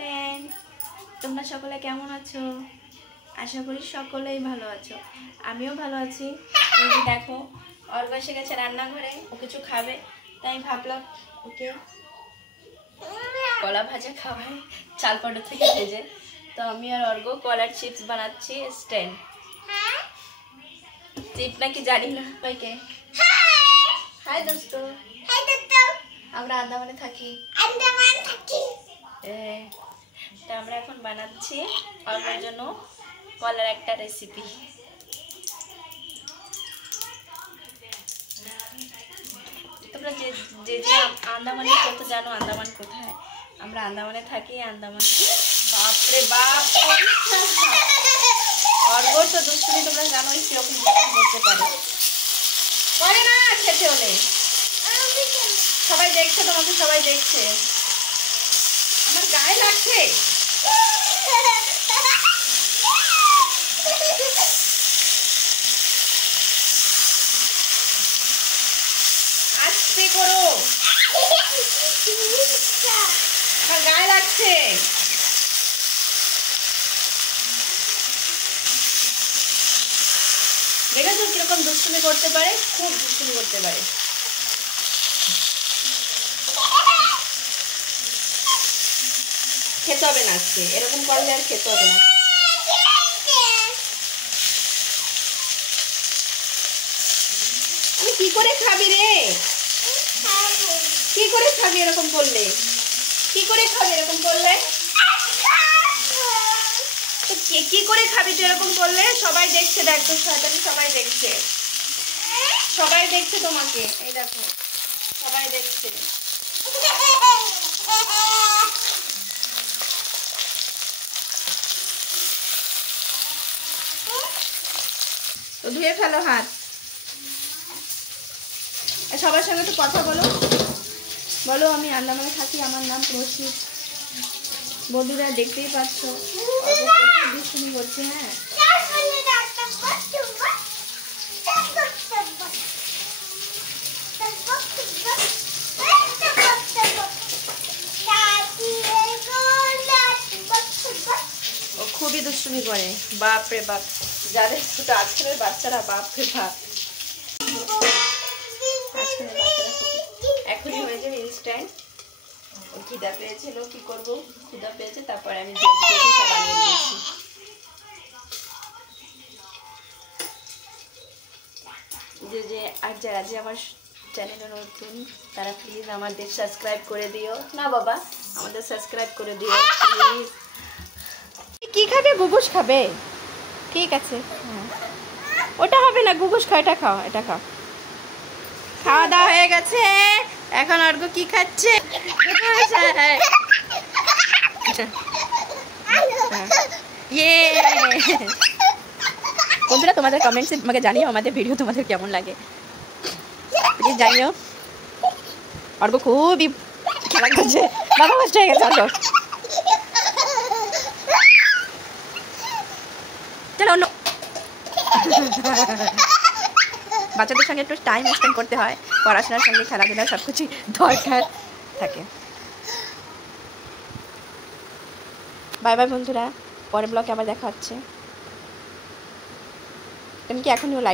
Friend, তোমরা সকলে কেমন আছো? আশা করি সকলেই ভালো আছো। আমিও ভালো আছি। দেখো, অর্ঘ এসে গেছে রান্নাঘরে, ও কিছু খাবে, তাই ভাবলাম ওকে কলা ভাজা খাওয়াই, চাল পাউডার থেকে ভেজে। তো আমি আর অর্ঘ কলার চিপস বানাচ্ছি। স্ট্যান্ড চিপ নাকি জানি না। সবাইকে হাই দোস্ত। আমরা আন্দামানে থাকি। তো আমরা এখন বানাচ্ছি অর্ঘের জন্য কলার একটা রেসিপি। তোমরা যে যে যে আন্দামানে কত জানো আন্দামান কোথায়? আমরা আন্দামানে থাকি। আন্দামান বাপরে বাপ, অর্ঘর তো দুষ্টুমি তোমরা জানোই কিরকম করতে পারে না খেতে হলে। সবাই দেখছে তোমাকে, সবাই দেখছে। আমার গায়ে লাগছে। আস্তে করো, আমার গায়ে লাগছে। দেখেছো কিরকম দুষ্টুমি করতে পারে? খুব দুষ্টুমি করতে পারে। খেতে হবে না আজকে, এরকম করলে আর খেতে হবে না। আমি কি করে খাবি রে? কি করে খাবি এরকম করলে? কি করে খাবি এরকম করলে? কি করে খাবি তুই এরকম করলে? সবাই দেখছে, দেখ তোর শয়তানি সবাই দেখছে। সবাই দেখছে তোমাকে, এই দেখো সবাই দেখছে। তো ধুয়ে ফেলো হাত। সবার সঙ্গে তো কথা বলো। বলো আমি আন্দামানে থাকি, আমার নাম প্রসিদ। বন্ধুরা দেখতেই পাচ্ছ দুষ্টুমি করছে। হ্যাঁ, ও খুবই দুষ্টুমি করে। বাপ রে বাপ, যাদের ছোট আজকালের বাচ্চারা, বাপ রে বাপ। এখনই হয়ে যাবে ইনস্ট্যান্ট। ও খিদা পেয়েছিল, কি করবো, খিদা পেয়েছে, তারপরে আমি বানিয়ে দিয়েছি। যে আর যারা যে আমার চ্যানেলে নতুন তারা প্লিজ আমাদের সাবস্ক্রাইব করে দিও। না বাবা, আমাদের সাবস্ক্রাইব করে দিও প্লিজ। কি খাবে? গুগুস খাবে? ঠিক আছে, হ্যাঁ ওটা হবে না, গুগুস খাও, এটা খাও, এটা খাও। খাওয়া দাওয়া হয়ে গেছে। এখন অর্ঘ কি খাচ্ছে? বন্ধুরা তোমাদের কমেন্টসে আমাকে জানিও আমাদের ভিডিও তোমাদের কেমন লাগে, প্লিজ জানিও। অর্ঘ খুবই খেলা করছে। বাবা কষ্ট হয়ে গেছে অর্ঘ। চলো অন্য বাচ্চাদের সঙ্গে একটু টাইম স্পেন্ড করতে হয়, পড়াশোনার সঙ্গে খেলাধুলা সব কিছুই দরকার থাকে। বাই বাই বন্ধুরা, পরের ব্লগে আবার দেখা হচ্ছে। তুমি কি এখনই লাইক